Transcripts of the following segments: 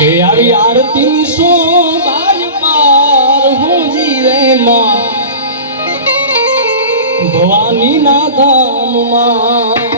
એ આવી આરતી સો બાજ પાર હોજી રે માં ભવાની ના ધામમાં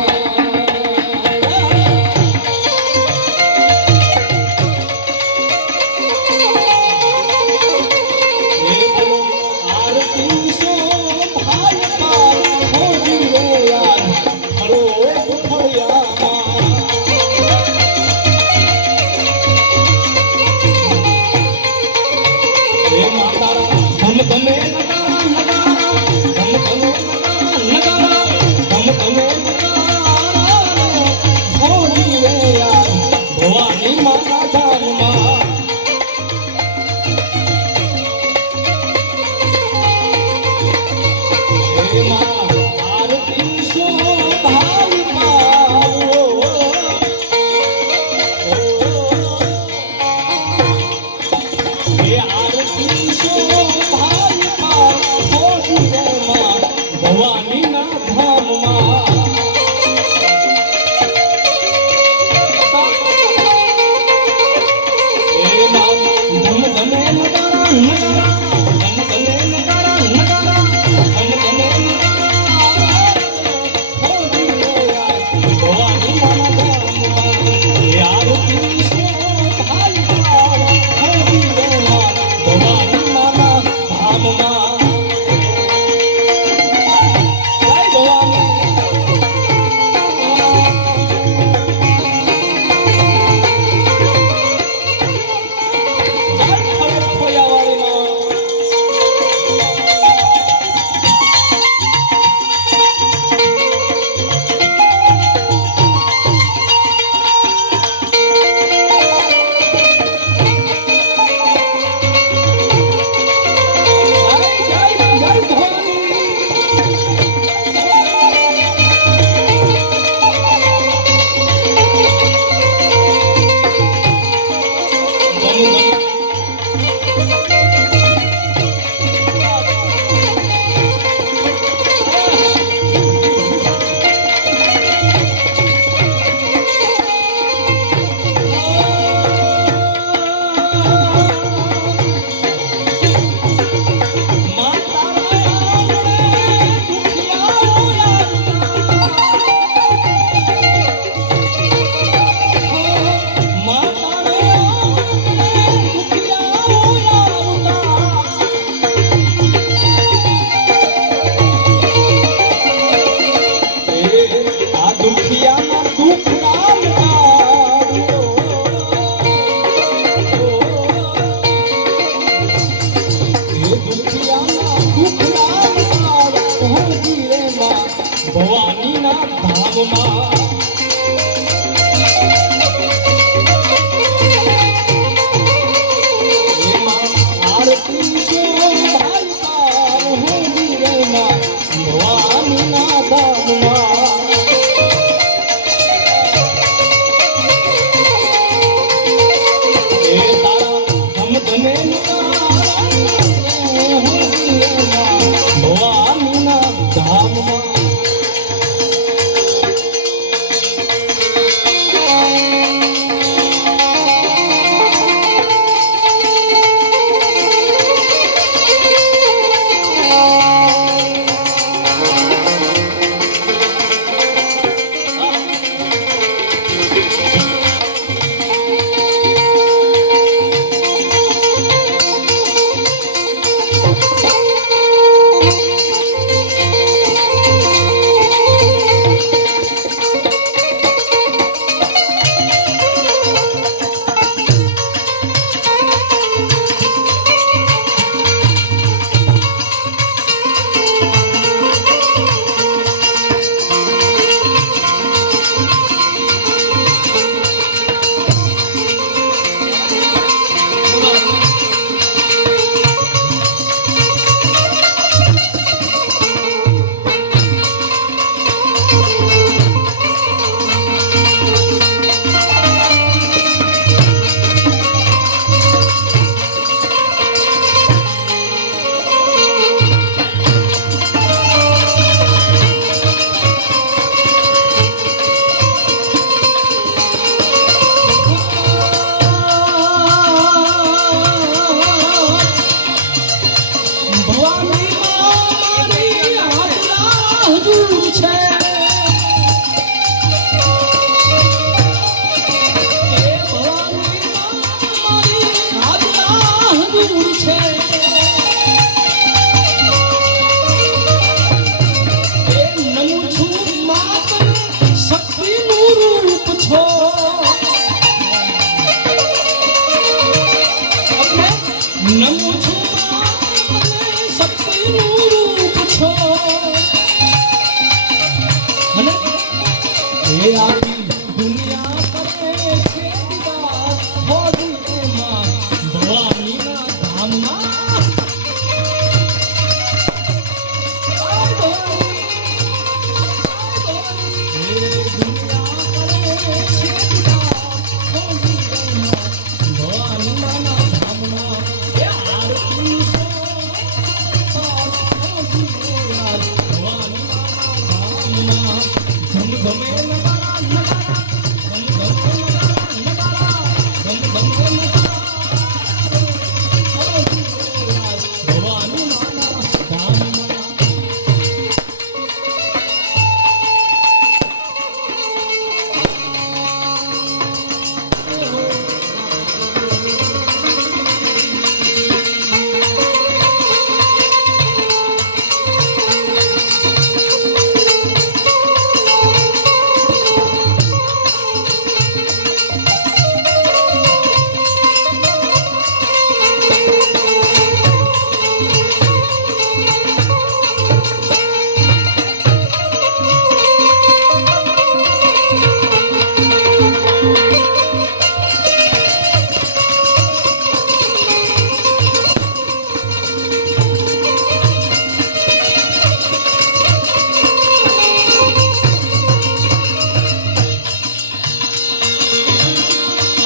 નમું છું માં, તમે શક્તિનું રૂપ છો. અને એ આખી દુનિયા કરે છે દીદાર, હોજી રે માં ભવાનીના ધામમાં. આય ભવાની, એ દુનિયા કરે છે દીદાર, હોજી રે માં ભવાનીના ધામમાં. એ આરતી સો હોજી રે માં ભવાનીના ધામમાં. ધમ ધમે નગારા નગારા, ધમ ધમે નગારા નગારા, ધમ ધમે નગારા, હોજી રે માં ભવાનીના ધામમાં.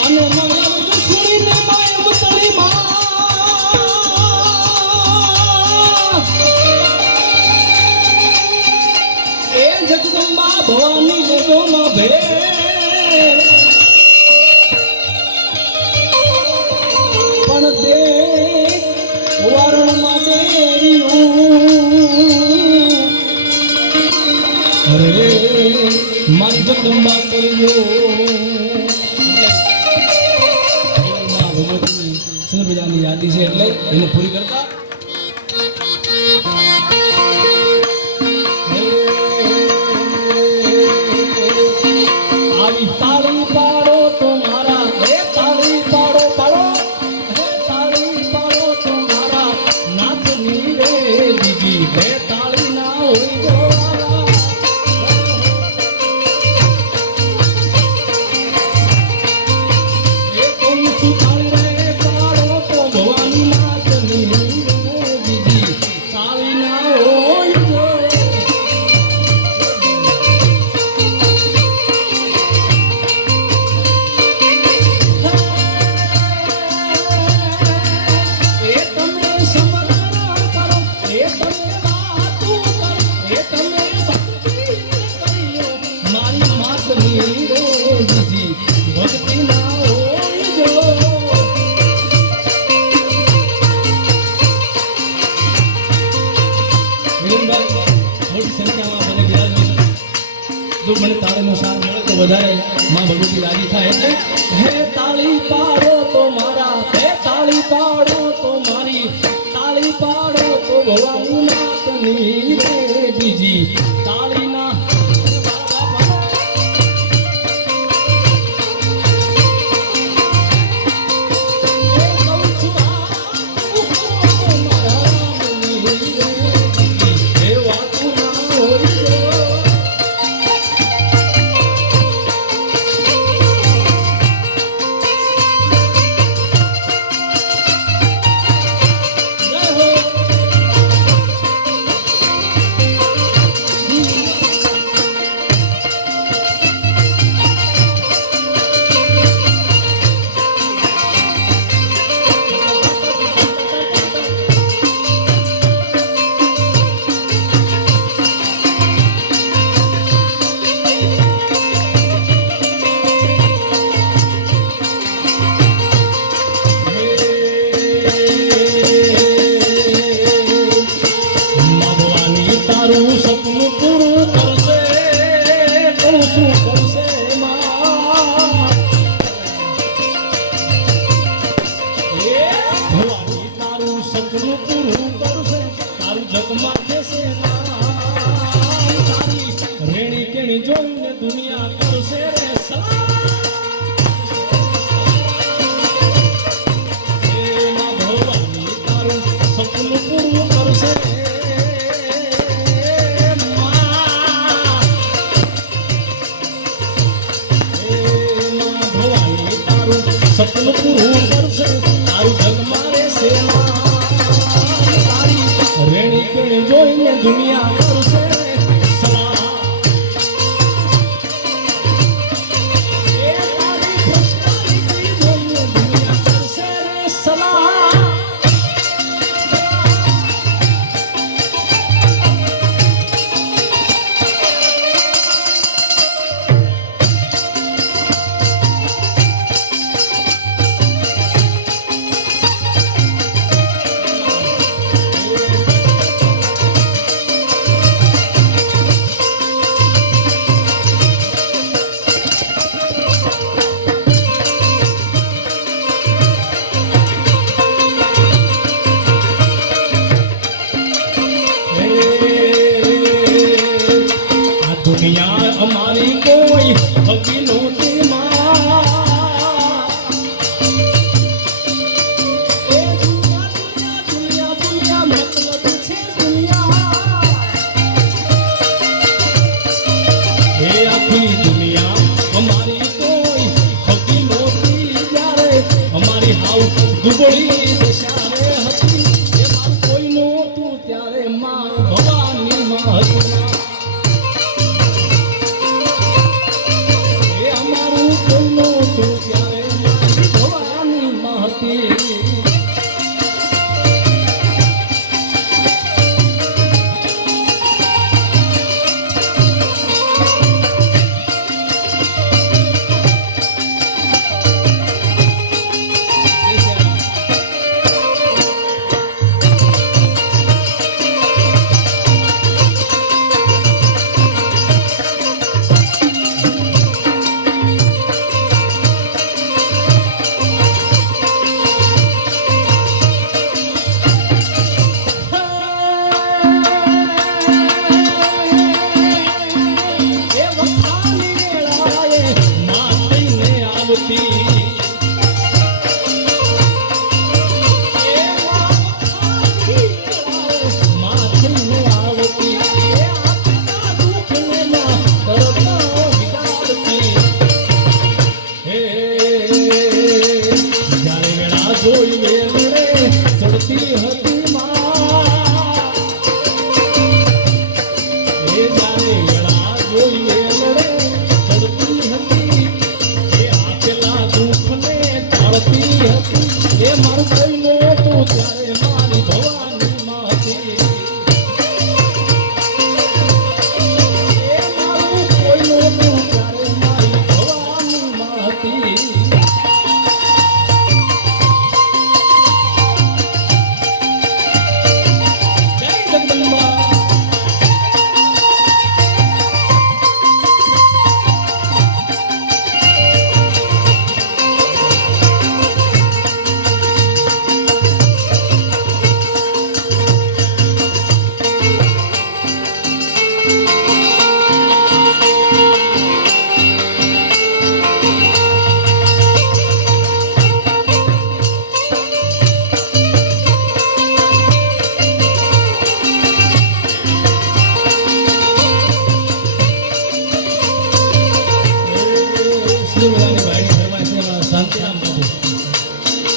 અને મંગળ સુણીને માય ઉતરી માં. એ જગદંબા ભવાની લેજો માં ભેર. પણ દેખ વારણમાં દેવ્યું. અરે મારી જગદંબા કરજો. સુંદર મજાની યાદી છે એટલે એને પૂરી કરતા આવી તાળી પાડો તો મારા, હે તાળી પાડો પાડો, હે તાળી પાડો તો મારા નાથની રે બીજી, હે તાળી ના હોય તો વાલા. એ કોણ છું તાળી રે પાડો તો ભવાની નાથની. સપનું પૂરું કરશે તારું જગ મારે સેના તારી રેણી કેણી જોઈને દુનિયા કરશે સલાહ એ તારી પર્સનાલિટી જોઈને દુનિયા કરશે રે સલાહ દુનિયા અમારી કોઈ હકી નહોતી માં એ દુનિયા મતલબ છે દુનિયા એ આખી દુનિયા અમારી કોઈ હકી નહોતી જ્યારે અમારી હાવ દુબળી દશા રે હતી એ મારું કોઈ નહોતું ત્યારે માં ભવાની માં હતી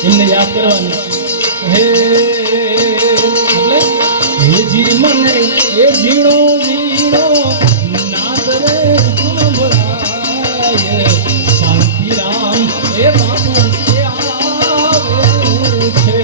એમને યાદ કરવાનું હે એટલે હે જી મને એ ઝીણો ઝીણો નાદ રે સાંભળાય શાંતિરામ એ બાપુ એ આવે છે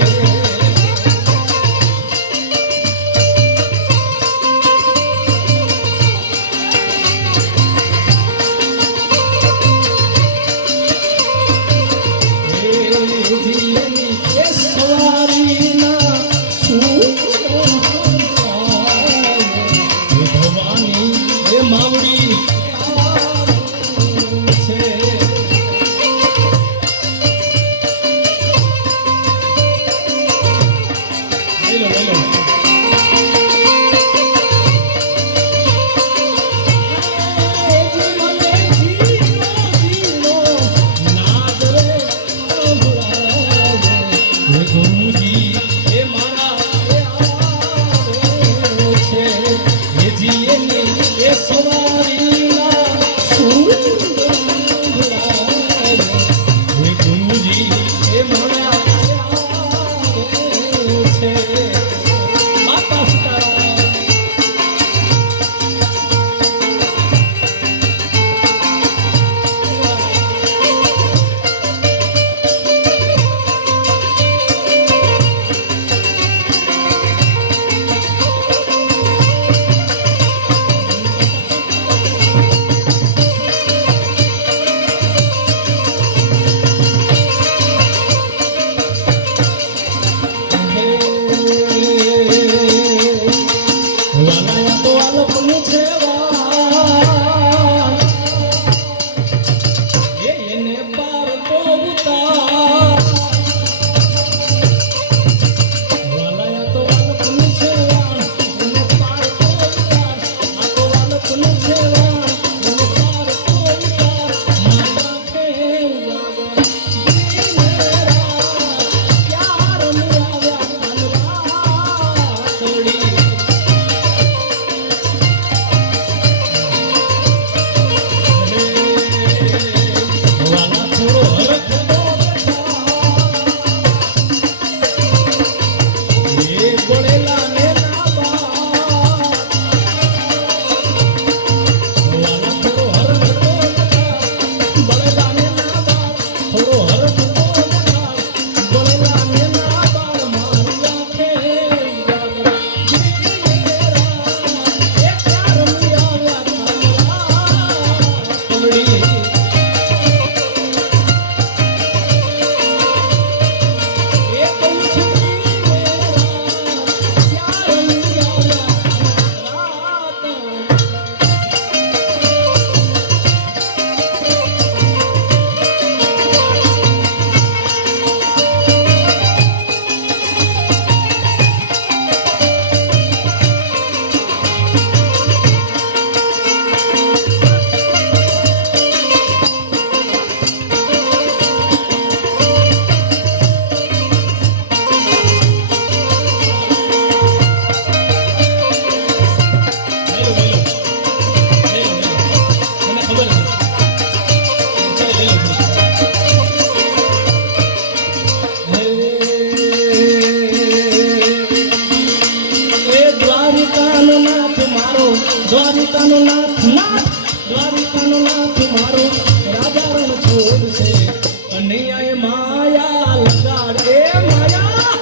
માયા લગાડે માયા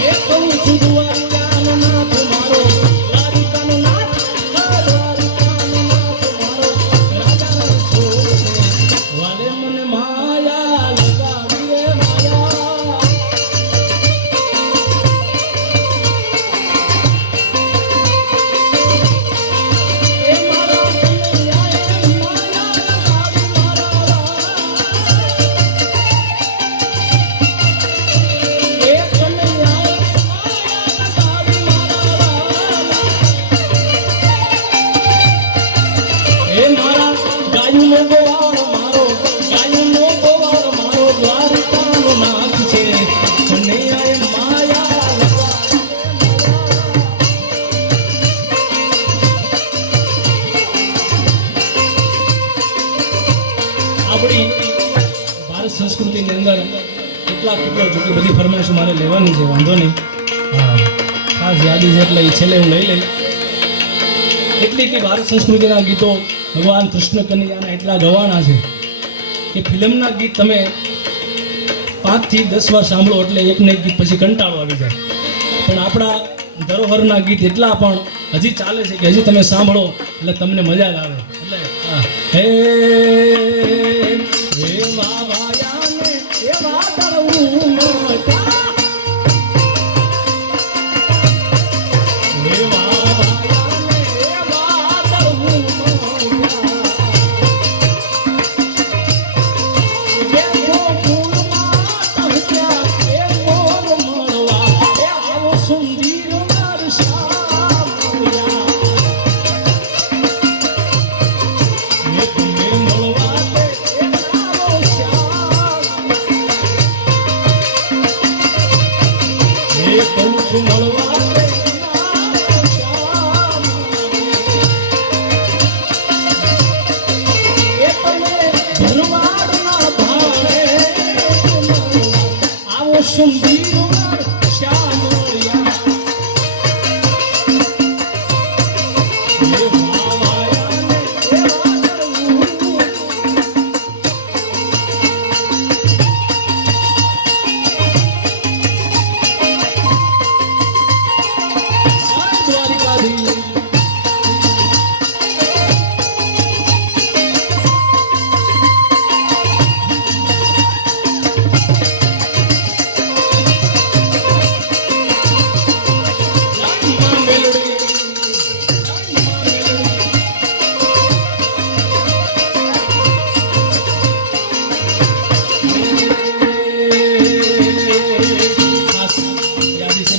એ કહું છું દ્વારિકાનો નાથ મારો દ્વારિકાનો નાથ દ્વારિકાનો નાથ મારો રાજાનો છોડ છે વાલે મને માયા લગાડી રે માયા એ મારા કનૈયાએ માયા લગાડી મારા એ કનૈયાએ માયા લગાડી મારા એ મારા ગાયુનો ગોવાળ મારો ગાયુનો ગોવાળ મારો દ્વારિકાનો નાથ છે કનૈયાએ માયા લગાડી આપણી ભારત સંસ્કૃતિની અંદર કેટલાક જોકે બધી ફરમાઈશ મારે લેવાની છે વાંધો નહીં હા ખાસ યાદી છે એટલે એ છેલ્લે હું લઈ લઈ એટલી ભારત સંસ્કૃતિના ગીતો ભગવાન કૃષ્ણ કનૈયાના એટલા ગવાણા છે કે ફિલ્મના ગીત તમે 5 થી 10 વાર સાંભળો એટલે એકને એક ગીત પછી કંટાળો આવી જાય પણ આપણા ધરોહરના ગીત એટલા પણ હજી ચાલે છે કે હજી તમે સાંભળો એટલે તમને મજા જ આવે એટલે હા હે વાવાયાને એ વાદળું મોટા હે વાવાયાને એ વાદળું મોટા એ ગોકુળમાં ટહક્યા એ મોર મળવા એ આવો સુંદર વર્ષા સુંદર શ્યામળિયા એ વાવાયાને એ વાદળું દ્વારિકાધીશ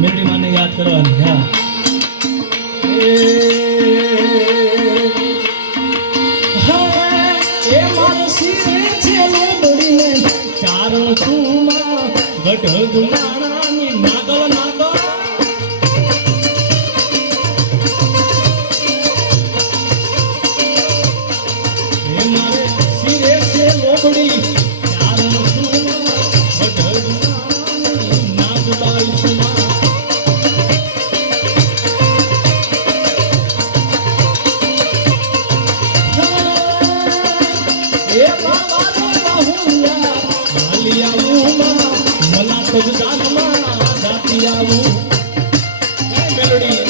મેરડી માને યાદ કરવાની હા એ મારે શિરે છે લોબડીને ચારણ તુમાં ગઢ ગુનાણાની નાગલ નાગલ એ મારે શિરે છે લોબડી ચારણ તુમાં ગઢ ગુનાણાની નાગલાઈ સુમા એ બાબા રે બાહુયા હાલી આવું મલા તો દાનમાં જાતી આવું એ મેલોડી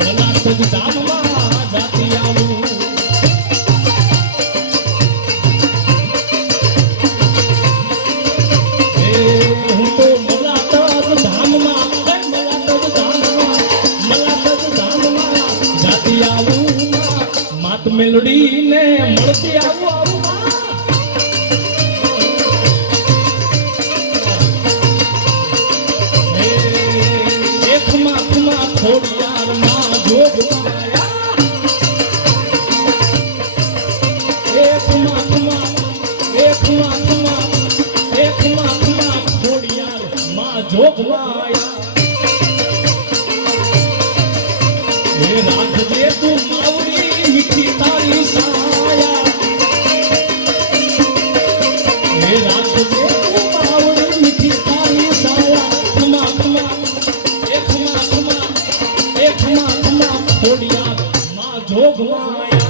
મલા તો દાનમાં જાતી આવું હું તો મલા તો ધામમાં જાતી આવું માત મેલોડી ને મળતી આવું ખમા ખમા ખોડિયાર માં જોગ માયા ખમા ખમા ખોડિયાર માં જોગ માયા રાખજે તું માવડી મીઠી તારી સાયા હે રાખજે તું બાવળી મીઠી તારી સાયા ખમા ખમા એ ખમા ખમા એ ખમા ખમા ખોડિયા માં જોગમાં આયા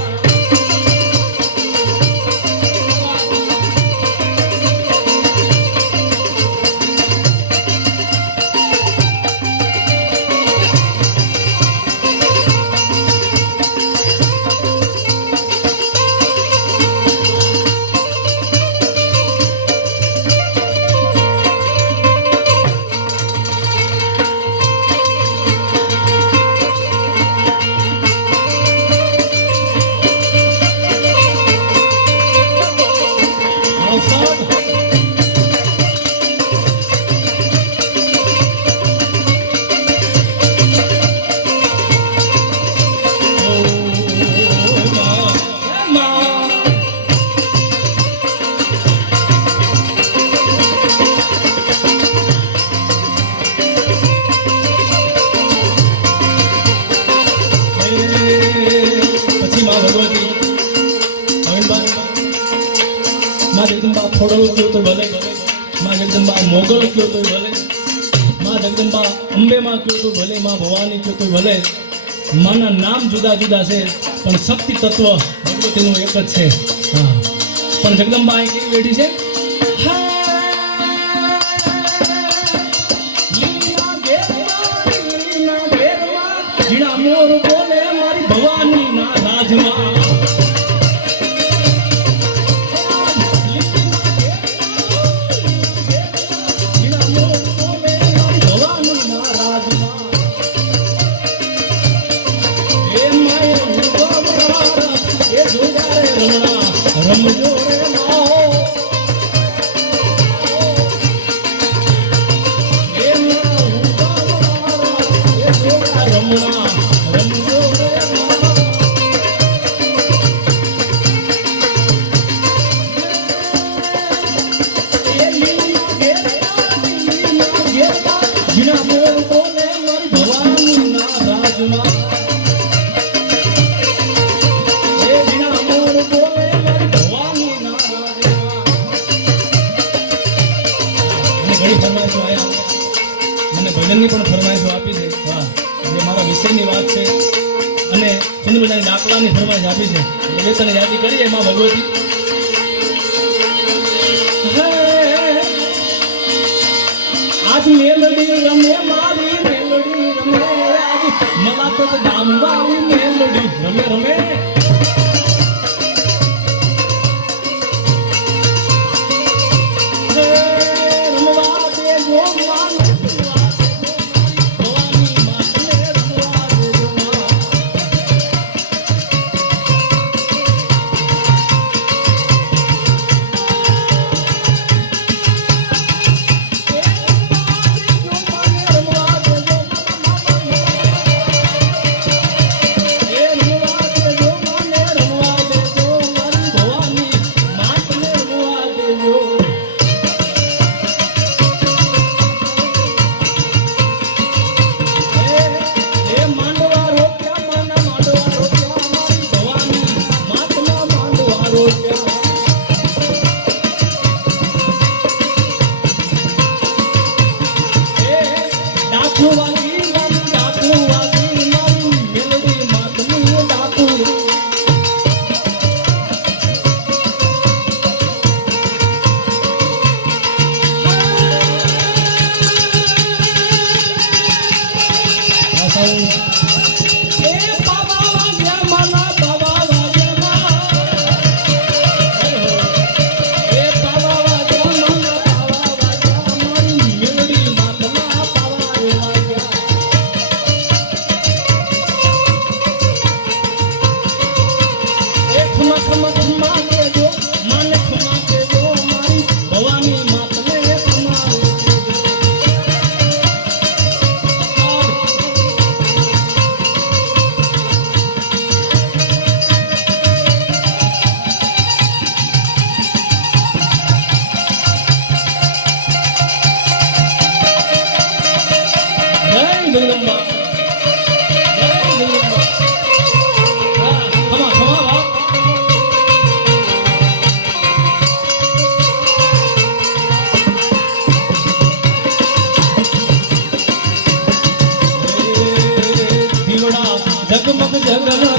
ખોડલ કયો તો ભલે માં જગદંબા મોગલ કયો તો ભલે માં જગદંબા અંબે માં કયો તો ભલે માં ભવાની કયો તો ભલે માના નામ જુદા જુદા છે પણ શક્તિ તત્વ ભગવતીનું એક જ છે હા પણ જગદંબા અહીં કેવી બેઠી છે જીણા મોર બોલે મારી ભવાની ના રાજમાં રમજો રે માઓ એ ના ઉતાવળા એ જોડા રમણા રમજો રે માઓ એ લીના ઘેરા જીના મોર બોલે મારી ભવાની ના રાજમાં ભજનની પણ ફરમાઈશો આપી છે વાહ જે મારા વિષયની વાત છે અને સુંદરબજાની દાખલાની ફરમાઈશ આપી છે એ તને યાદી કરીએ એમાં ભગવતી આજ મેલડી રમે મારી મેલડી રમે આજ મલા તો ગામવાળી મેલડી રમે રમે રમવા દેજો માન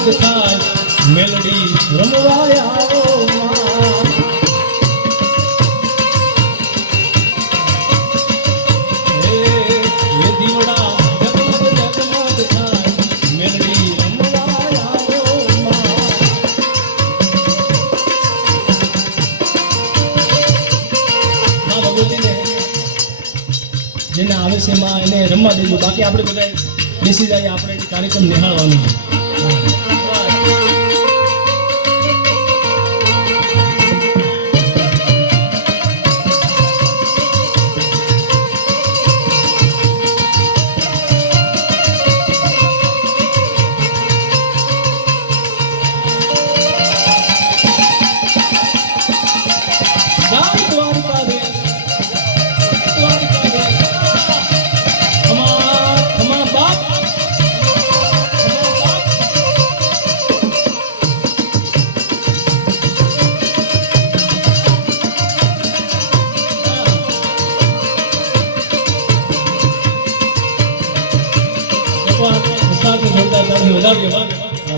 જગમગ થાય મેલડી રમવા આવો માં. હે દીવડા જગમગ જગમગ થાય મેલડી રમવા આવો માં. માં ભગવતીને જેને આવે છે માં એને રમવા દેજો, બાકી આપણે બધા બેસી જાય, આપણે કાર્યક્રમ નિહાળવાનો છે.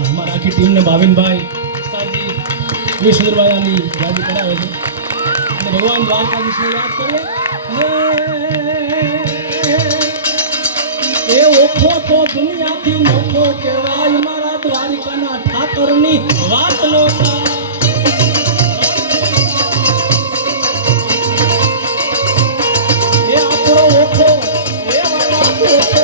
અમારા આખી ટીમને ભાવિનભાઈ ઉસ્તાદજી વિશ્વદરબાયાની યાદી કરાવે છે અને ભગવાન દ્વારકાધીશને યાદ કરીએ. એ ઓખો તો દુનિયાથી નોખો કહેવાય મારા દ્વારિકાના ઠાકરની વાત નો થાય. એ આપણો ઓખો એ વાળા ઓખો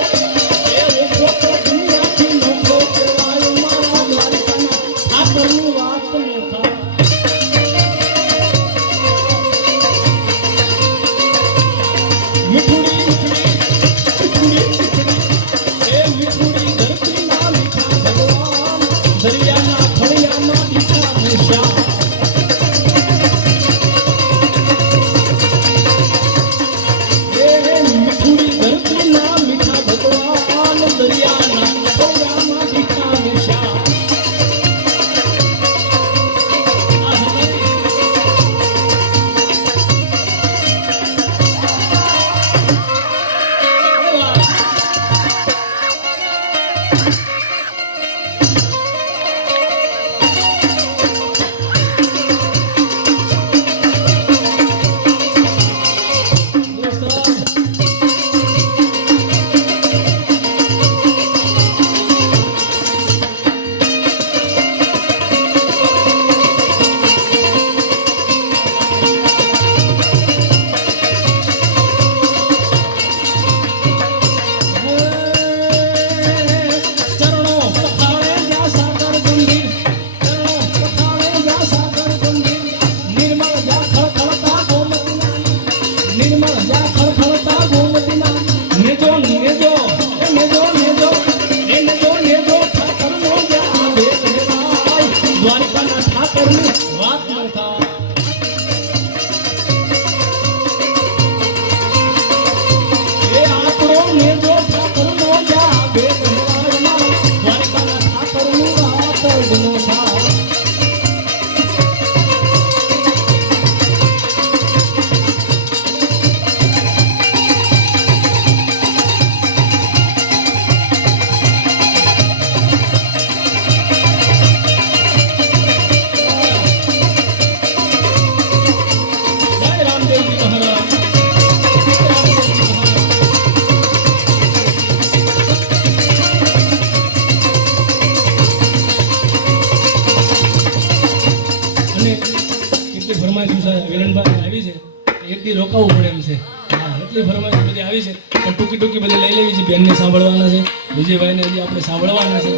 રોકાવું પડે એમ છે. હા, એટલી ફરમાઈશ બધી આવી છે પણ ટૂંકી બધી લઈ લેવી છે. બેનને સાંભળવાના છે, વિજયભાઈને હજી આપણે સાંભળવાના છે,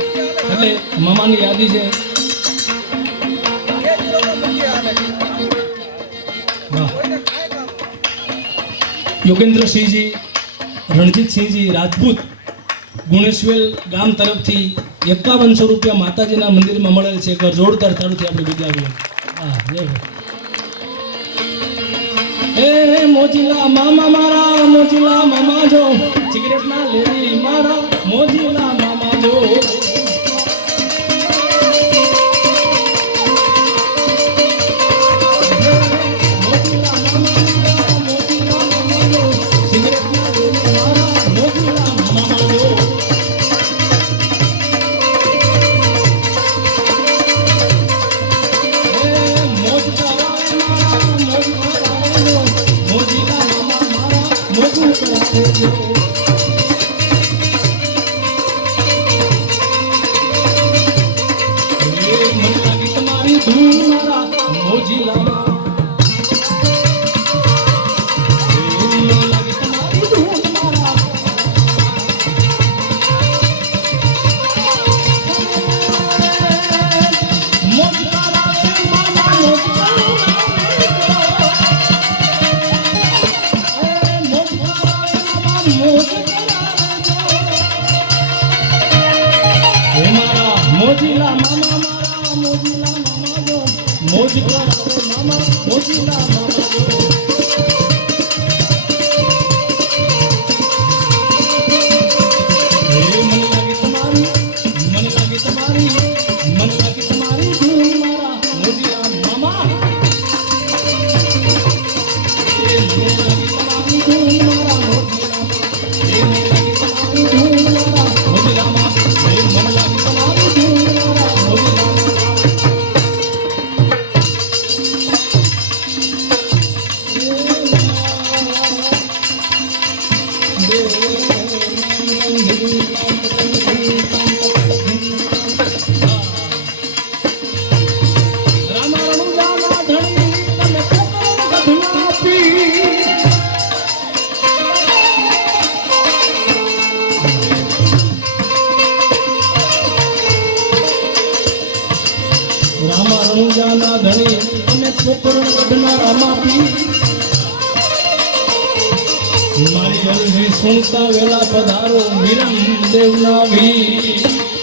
એટલે મામાની યાદી છે. યોગેન્દ્રસિંહજી રણજીતસિંહજી રાજપૂત ગુણેશ્વેલ ગામ તરફથી 5100 રૂપિયા માતાજીના મંદિરમાં મળેલ છે. એકવાર જોરદાર તાળીથી આપણે બિરદાવીએ. હા, જય હો. એ મોજીલા મામા મારા, મોજીલા મામા જો સિગરેટ ના લેવી મારા, મોજીલા મામા જો. દેજો મને લાગી તમારી ધૂન મારા મોજીલામાં મને લાગી તમારી ધૂન મારા મોજીલા રે મામા મોજીલા મામા મારા મોજીલા મામા જો મોજ કરાવે મામા મોજીલા મામા જો મને લાગી તમારી ધૂન મારા મોજીલા મામા મને લાગી તમારી ધૂન મારા મોજીલા મને લાગી તમારી ધૂન મારા મોજીલા મને લાગી તમારી ધૂન મારા મોજીલા રામા રણુજાના ધણી અને પોકરણ ગઢના માપી મારી અરજી સુનતા વેલા પધારો વિરમ દેવના વી